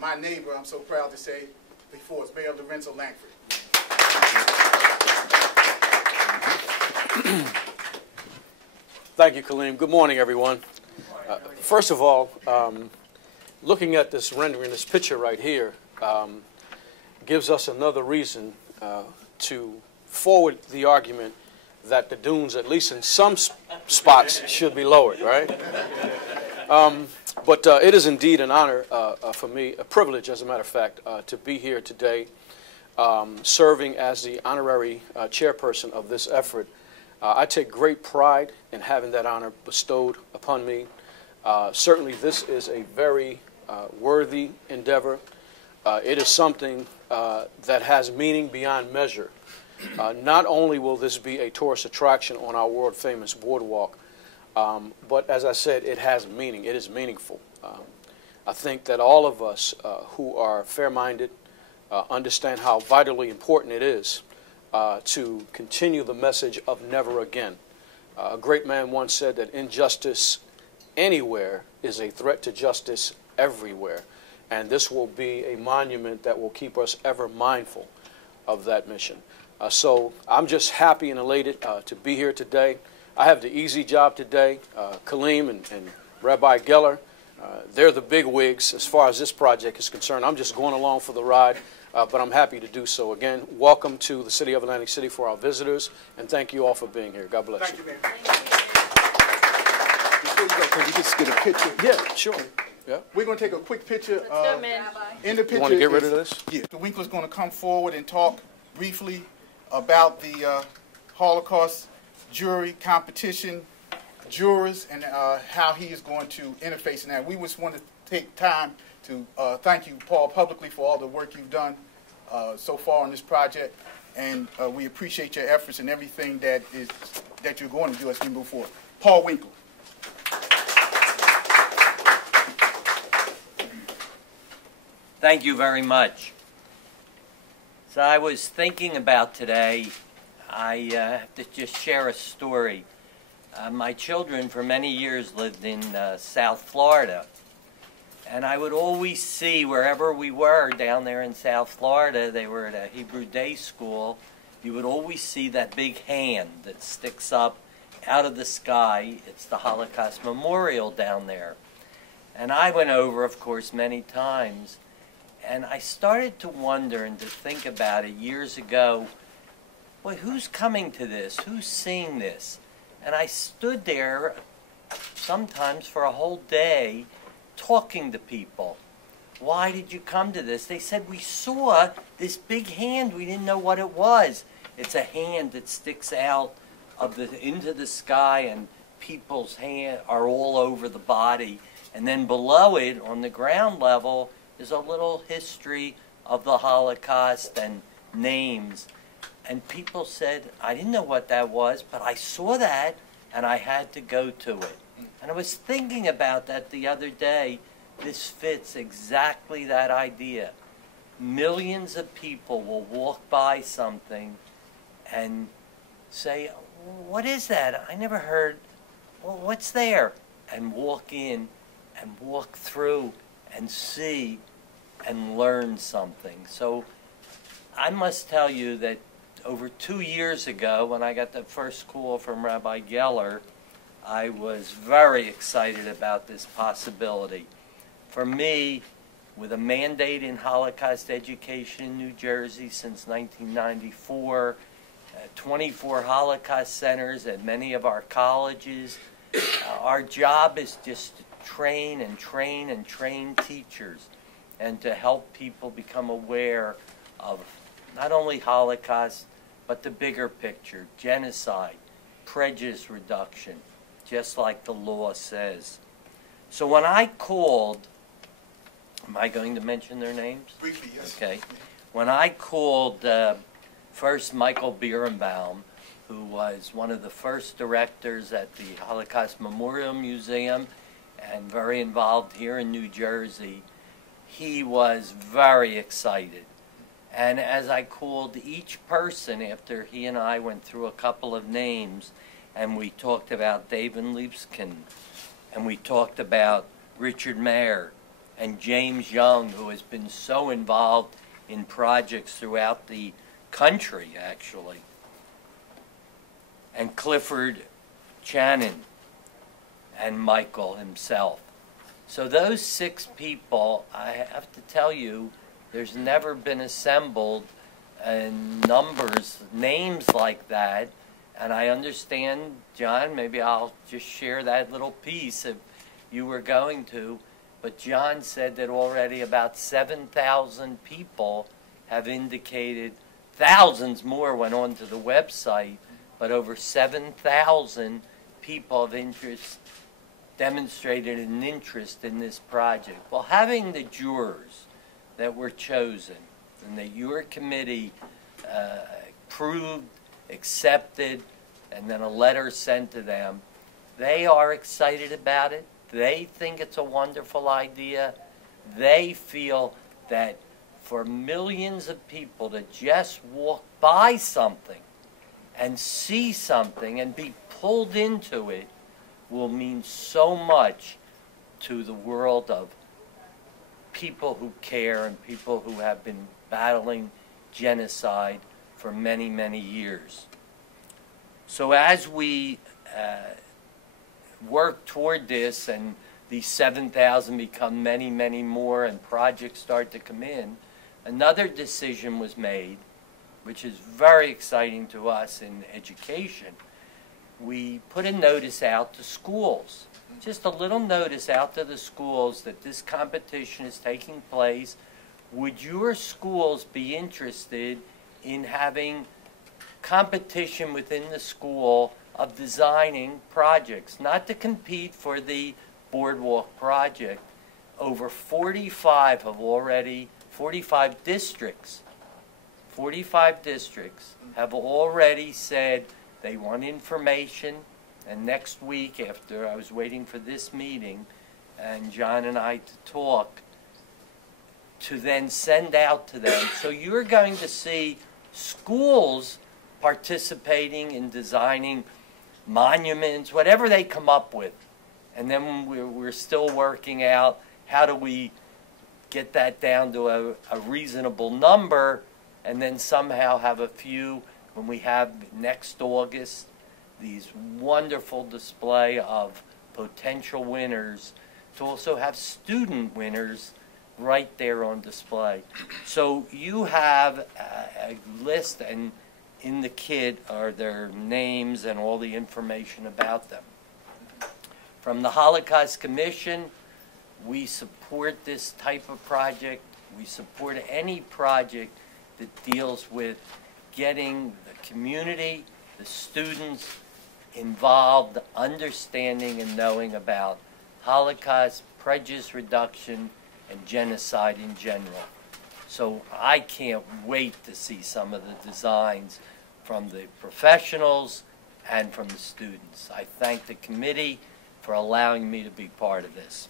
my neighbor, I'm so proud to say, before it's Mayor Lorenzo Langford. Thank you, Kaleem. Good morning, everyone. First of all, looking at this rendering, this picture right here, gives us another reason to forward the argument that the dunes, at least in some spots, should be lowered, right? But it is indeed an honor for me, a privilege, as a matter of fact, to be here today, serving as the honorary chairperson of this effort. I take great pride in having that honor bestowed upon me. Certainly, this is a very worthy endeavor. It is something that has meaning beyond measure. Not only will this be a tourist attraction on our world-famous boardwalk, but as I said, it has meaning. It is meaningful. I think that all of us who are fair-minded understand how vitally important it is to continue the message of never again. A great man once said that injustice anywhere is a threat to justice everywhere. And this will be a monument that will keep us ever mindful of that mission. So I'm just happy and elated to be here today. I have the easy job today. Kaleem and Rabbi Geller, they're the big wigs as far as this project is concerned. I'm just going along for the ride, but I'm happy to do so. Again, welcome to the city of Atlantic City for our visitors, and thank you all for being here. God bless you. Thank you, man. Before you go, can we just get a picture? Yeah, sure. Yeah. We're going to take a quick picture. Let's go, man. In the picture, You want to get rid of this? Yeah. The Winkler's going to come forward and talk briefly about the Holocaust jury competition, jurors, and how he is going to interface in that. We just want to take time to thank you, Paul, publicly for all the work you've done so far on this project, and we appreciate your efforts and everything that you're going to do as we move forward. Paul Winkler. Thank you very much. So I was thinking about today, I have to just share a story. My children for many years lived in South Florida, and I would always see wherever we were down there in South Florida, they were at a Hebrew day school, you would always see that big hand that sticks up out of the sky. It's the Holocaust Memorial down there. And I went over, of course, many times. And I started to wonder and to think about it years ago, boy, who's coming to this? Who's seeing this? And I stood there sometimes for a whole day talking to people. Why did you come to this? They said, we saw this big hand. We didn't know what it was. It's a hand that sticks out of into the sky, and people's hands are all over the body. And then below it, on the ground level, is a little history of the Holocaust and names. And people said, I didn't know what that was, but I saw that and I had to go to it. And I was thinking about that the other day. This fits exactly that idea. Millions of people will walk by something and say, what is that? I never heard. Well, what's there? And walk in and walk through and see and learn something. So I must tell you that over 2 years ago, when I got the first call from Rabbi Geller, I was very excited about this possibility. For me, with a mandate in Holocaust education in New Jersey since 1994, 24 Holocaust centers at many of our colleges, our job is just to train and train and train teachers and to help people become aware of not only Holocaust, but the bigger picture, genocide, prejudice reduction, just like the law says. So when I called, am I going to mention their names? Briefly, yes. Okay. When I called first Michael Birnbaum, who was one of the first directors at the Holocaust Memorial Museum and very involved here in New Jersey, he was very excited. And as I called each person after he and I went through a couple of names, and we talked about David Lipskin, and we talked about Richard Mayer, and James Young, who has been so involved in projects throughout the country, actually, and Clifford Channon, and Michael himself. So those 6 people, I have to tell you, there's never been assembled numbers, names like that. And I understand, John, maybe I'll just share that little piece if you were going to. But John said that already about 7,000 people have indicated, thousands more went onto the website, but over 7,000 people of interest demonstrated an interest in this project. Well, having the jurors that were chosen and that your committee approved, accepted, and then a letter sent to them, they are excited about it. They think it's a wonderful idea. They feel that for millions of people to just walk by something and see something and be pulled into it will mean so much to the world of people who care and people who have been battling genocide for many, many years. So as we work toward this and these 7,000 become many, many more and projects start to come in, another decision was made, which is very exciting to us in education. We put a notice out to schools, just a little notice out to the schools that this competition is taking place. Would your schools be interested in having competition within the school of designing projects, not to compete for the boardwalk project? Over 45 districts have already said they want information, and next week, after I was waiting for this meeting and John and I to talk, to then send out to them. So you're going to see schools participating in designing monuments, whatever they come up with. And then we're still working out how do we get that down to a reasonable number, and then somehow have a few, when we have next August, these wonderful display of potential winners, to also have student winners right there on display. So you have a list, and in the kit are their names and all the information about them. From the Holocaust Commission, we support this type of project. We support any project that deals with getting the community, the students involved, understanding and knowing about Holocaust, prejudice reduction, and genocide in general. So I can't wait to see some of the designs from the professionals and from the students. I thank the committee for allowing me to be part of this.